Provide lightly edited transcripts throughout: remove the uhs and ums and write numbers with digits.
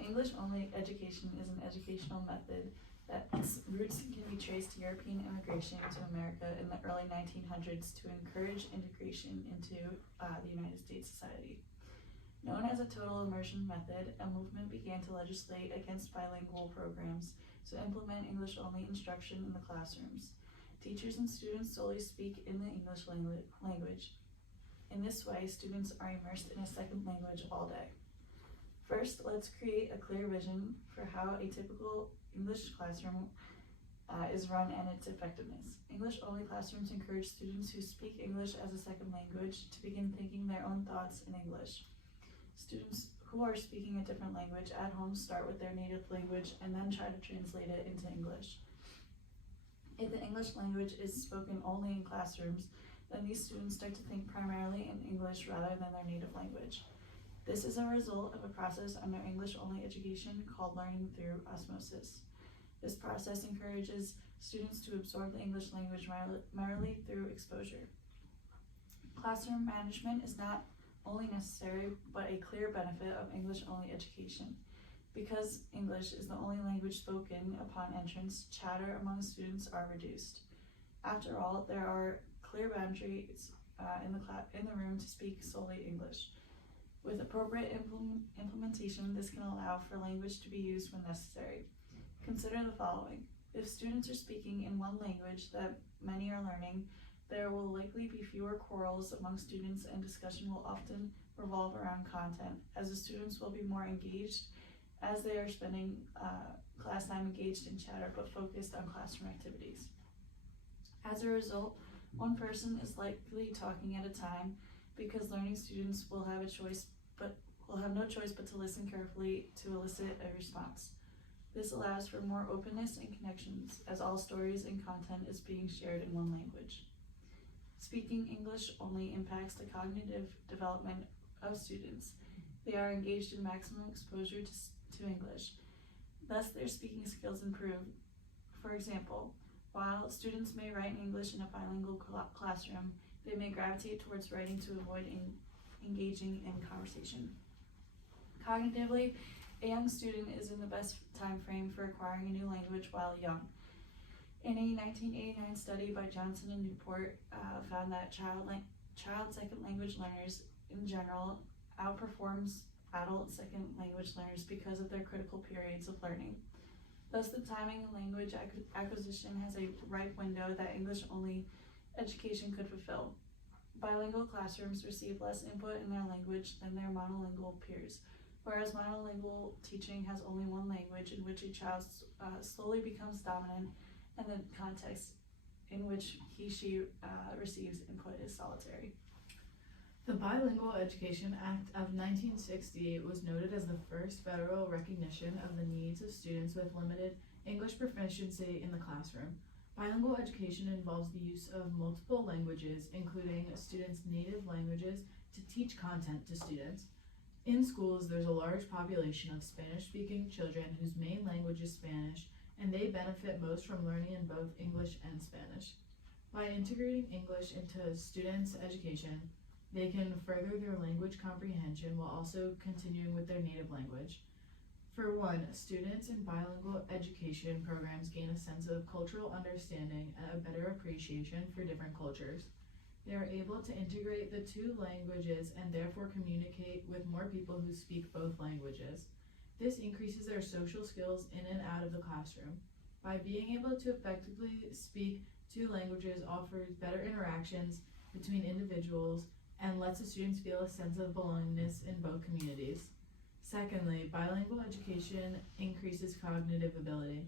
English-only education is an educational method that its roots can be traced to European immigration to America in the early 1900s to encourage integration into the United States society. Known as a total immersion method, a movement began to legislate against bilingual programs to implement English-only instruction in the classrooms. Teachers and students solely speak in the English language. In this way, students are immersed in a second language all day. First, let's create a clear vision for how a typical English classroom is run and its effectiveness. English-only classrooms encourage students who speak English as a second language to begin thinking their own thoughts in English. Students who are speaking a different language at home start with their native language and then try to translate it into English. If the English language is spoken only in classrooms, then these students start to think primarily in English rather than their native language. This is a result of a process under English-only education called learning through osmosis. This process encourages students to absorb the English language merely through exposure. Classroom management is not only necessary, but a clear benefit of English-only education. Because English is the only language spoken upon entrance, chatter among students are reduced. After all, there are clear boundaries in the room to speak solely English. With appropriate implementation, this can allow for language to be used when necessary. Consider the following. If students are speaking in one language that many are learning, there will likely be fewer quarrels among students and discussion will often revolve around content, as the students will be more engaged as they are spending class time engaged in chatter but focused on classroom activities. As a result, one person is likely talking at a time because learning students will have no choice but to listen carefully to elicit a response. This allows for more openness and connections as all stories and content is being shared in one language. Speaking English only impacts the cognitive development of students. They are engaged in maximum exposure to English. Thus, their speaking skills improve. For example, while students may write in English in a bilingual classroom, they may gravitate towards writing to avoid engaging in conversation. Cognitively, a young student is in the best time frame for acquiring a new language while young. In a 1989 study by Johnson and Newport found that child second language learners in general outperforms adult second language learners because of their critical periods of learning. Thus, the timing and language acquisition has a ripe window that English-only education could fulfill. Bilingual classrooms receive less input in their language than their monolingual peers, whereas monolingual teaching has only one language in which a child slowly becomes dominant and the context in which she receives input is solitary. The Bilingual Education Act of 1968 was noted as the first federal recognition of the needs of students with limited English proficiency in the classroom. Bilingual education involves the use of multiple languages, including students' native languages, to teach content to students. In schools, there's a large population of Spanish-speaking children whose main language is Spanish, and they benefit most from learning in both English and Spanish. By integrating English into students' education, they can further their language comprehension while also continuing with their native language. For one, students in bilingual education programs gain a sense of cultural understanding and a better appreciation for different cultures. They are able to integrate the two languages and therefore communicate with more people who speak both languages. This increases their social skills in and out of the classroom. By being able to effectively speak two languages offers better interactions between individuals and lets the students feel a sense of belongingness in both communities. Secondly, bilingual education increases cognitive ability.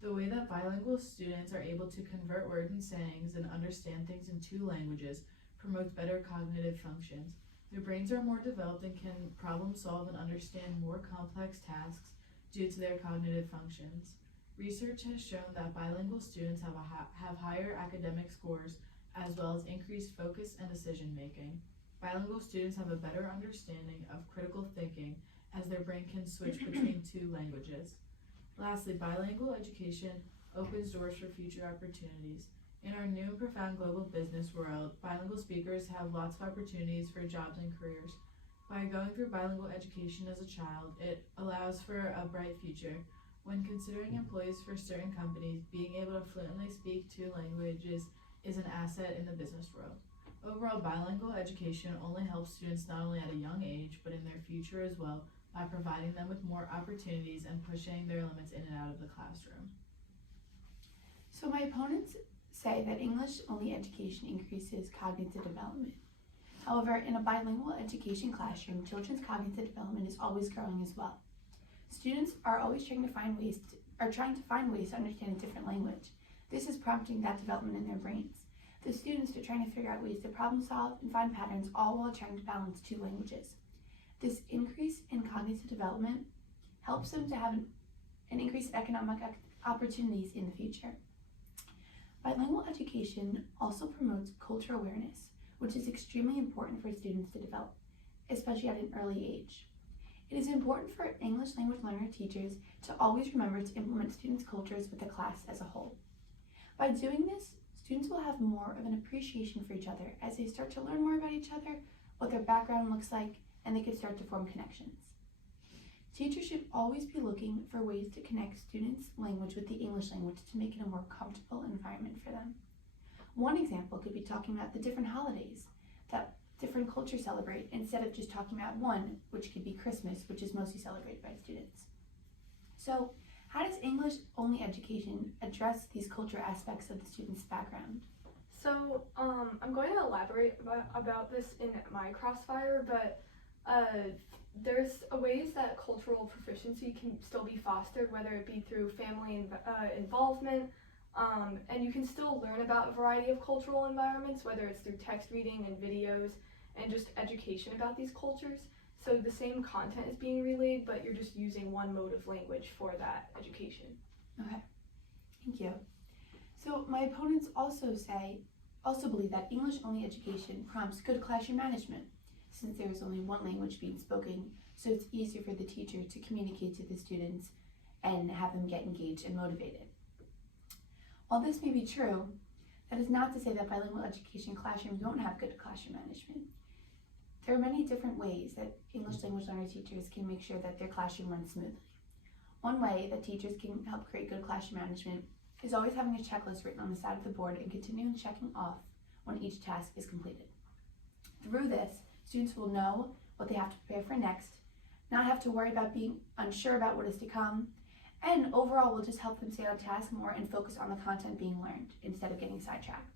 The way that bilingual students are able to convert words and sayings and understand things in two languages promotes better cognitive functions. Their brains are more developed and can problem solve and understand more complex tasks due to their cognitive functions. Research has shown that bilingual students have higher academic scores as well as increased focus and decision making. Bilingual students have a better understanding of critical thinking as their brain can switch between two languages. Lastly, bilingual education opens doors for future opportunities. In our new and profound global business world, bilingual speakers have lots of opportunities for jobs and careers. By going through bilingual education as a child, it allows for a bright future. When considering employees for certain companies, being able to fluently speak two languages is an asset in the business world. Overall, bilingual education only helps students not only at a young age, but in their future as well, by providing them with more opportunities and pushing their limits in and out of the classroom. So my opponents say that English-only education increases cognitive development. However, in a bilingual education classroom, children's cognitive development is always growing as well. Students are always trying to find ways to understand a different language. This is prompting that development in their brains. The students are trying to figure out ways to problem solve and find patterns, all while trying to balance two languages. This increase in cognitive development helps them to have an increase in economic opportunities in the future. Bilingual education also promotes cultural awareness, which is extremely important for students to develop, especially at an early age. It is important for English language learner teachers to always remember to implement students' cultures with the class as a whole. By doing this, students will have more of an appreciation for each other as they start to learn more about each other, what their background looks like, and they can start to form connections. Teachers should always be looking for ways to connect students' language with the English language to make it a more comfortable environment for them. One example could be talking about the different holidays that different cultures celebrate instead of just talking about one, which could be Christmas, which is mostly celebrated by students. So, how does English-only education address these cultural aspects of the student's background? So, I'm going to elaborate about this in my crossfire, but there's ways that cultural proficiency can still be fostered, whether it be through family involvement, and you can still learn about a variety of cultural environments, whether it's through text reading and videos and just education about these cultures. So the same content is being relayed, but you're just using one mode of language for that education. Okay, thank you. So my opponents also believe that English-only education prompts good classroom management, since there is only one language being spoken, so it's easier for the teacher to communicate to the students and have them get engaged and motivated. While this may be true, that is not to say that bilingual education classrooms don't have good classroom management. There are many different ways that English language learner teachers can make sure that their classroom runs smoothly. One way that teachers can help create good classroom management is always having a checklist written on the side of the board and continuing checking off when each task is completed. Through this, students will know what they have to prepare for next, not have to worry about being unsure about what is to come, and overall will just help them stay on task more and focus on the content being learned instead of getting sidetracked.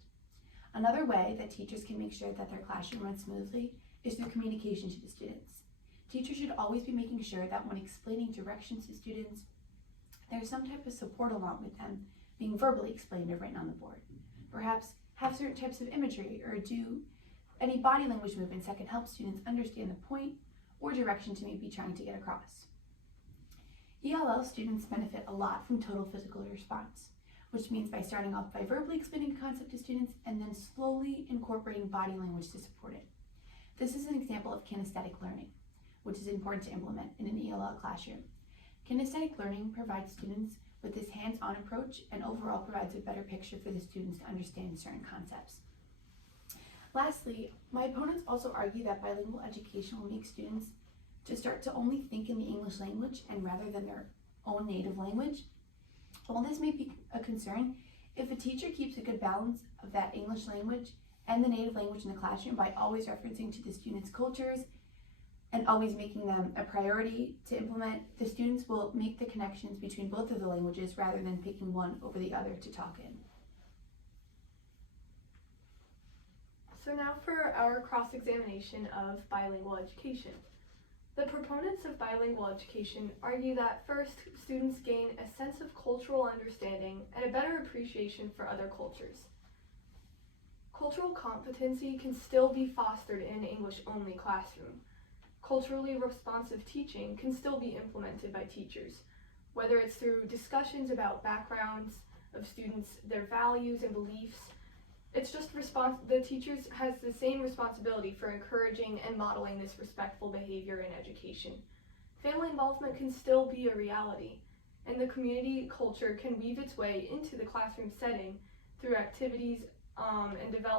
Another way that teachers can make sure that their classroom runs smoothly is through communication to the students. Teachers should always be making sure that when explaining directions to students, there's some type of support along with them being verbally explained or written on the board. Perhaps have certain types of imagery or do any body language movements that can help students understand the point or direction to maybe trying to get across. ELL students benefit a lot from total physical response, which means by starting off by verbally explaining a concept to students and then slowly incorporating body language to support it. This is an example of kinesthetic learning, which is important to implement in an ELL classroom. Kinesthetic learning provides students with this hands-on approach and overall provides a better picture for the students to understand certain concepts. Lastly, my opponents also argue that bilingual education will make students to start to only think in the English language and rather than their own native language. While this may be a concern, if a teacher keeps a good balance of that English language and the native language in the classroom by always referencing to the students' cultures and always making them a priority to implement, the students will make the connections between both of the languages rather than picking one over the other to talk in. So now for our cross-examination of bilingual education. The proponents of bilingual education argue that first, students gain a sense of cultural understanding and a better appreciation for other cultures. Cultural competency can still be fostered in an English-only classroom. Culturally responsive teaching can still be implemented by teachers, whether it's through discussions about backgrounds of students, their values and beliefs. It's just the teachers has the same responsibility for encouraging and modeling this respectful behavior in education. Family involvement can still be a reality, and the community culture can weave its way into the classroom setting through activities and development